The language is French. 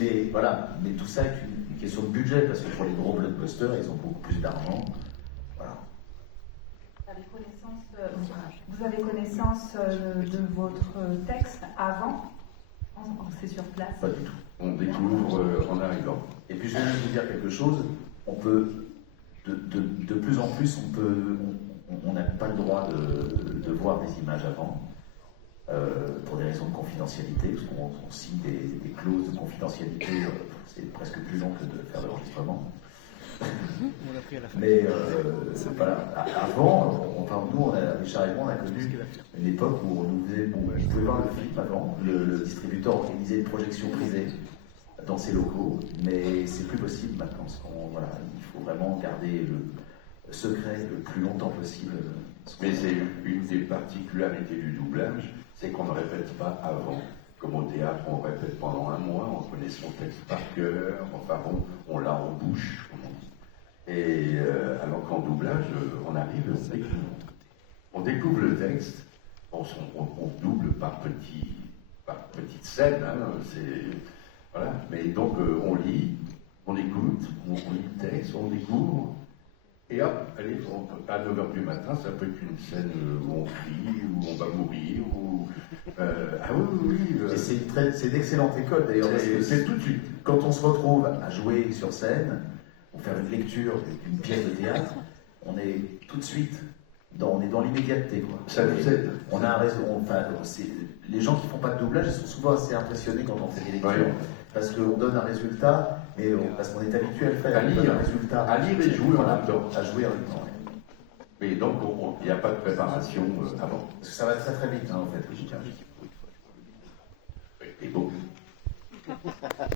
Mais voilà, mais tout ça est une question de budget, parce que pour les gros blockbusters, ils ont beaucoup plus d'argent. Voilà. Vous avez connaissance de votre texte avant? C'est sur place? Pas du tout. On découvre en arrivant. Et puis je vais juste vous dire quelque chose, on peut, de plus en plus, on n'a pas le droit de voir des images avant, pour des raisons de confidentialité, parce qu'on signe des clauses de confidentialité, c'est presque plus long que de faire de l'enregistrement. Mais voilà, avant, nous, avec Charles et moi, on a connu une époque où on nous disait, bon, vous pouvez voir le film avant, le distributeur organisait une projection privée dans ses locaux, mais c'est plus possible maintenant, parce voilà, il faut vraiment garder le secret le plus longtemps possible. Mais c'est une des particularités du doublage, c'est qu'on ne répète pas avant. Comme au théâtre, on répète pendant un mois, on connaît son texte par cœur, enfin bon, on l'a en bouche, comme on dit. Et alors qu'en doublage, on arrive, on découvre le texte, on double par petites scènes, hein, voilà. Mais donc on lit, on écoute, on lit le texte, on découvre, et hop, allez, à 9h du matin, ça peut être une scène où on crie, où on va mourir, ou... ah oui. Et c'est d'excellente école d'ailleurs, parce que c'est tout de suite. Quand on se retrouve à jouer sur scène, ou faire une lecture d'une pièce de théâtre, on est tout de suite on est dans l'immédiateté, quoi. Ça nous aide. On a un réseau. Les gens qui font pas de doublage, ils sont souvent assez impressionnés quand on fait des lectures, parce qu'on donne un résultat, mais parce qu'on est habitué à le faire. À lire, un résultat, à lire et jouer en même temps. À jouer en même temps. Et donc, il n'y a pas de préparation avant. Parce que ça va très très vite, hein, en fait. Et bon.